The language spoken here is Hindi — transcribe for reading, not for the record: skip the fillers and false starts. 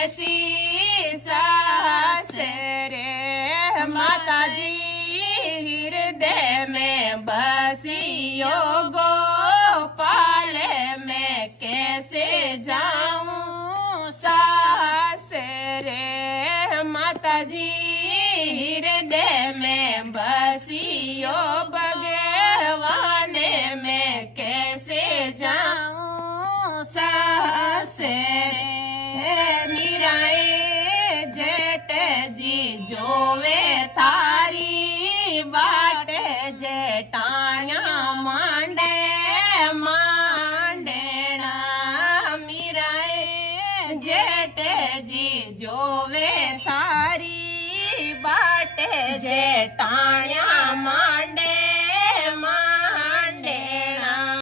कैसी सास रे माता जी हृदय में बसियो गोपाल मैं कैसे जाऊं सास रे माता जी हृदय में बसियो भगवान मैं कैसे जाऊं सास रे मीराए जेठ जी जोवे थारी बाट जेठाण्या मांडे मांडेना मीराए जेठ जी जोवे थारी बाट जेठाण्या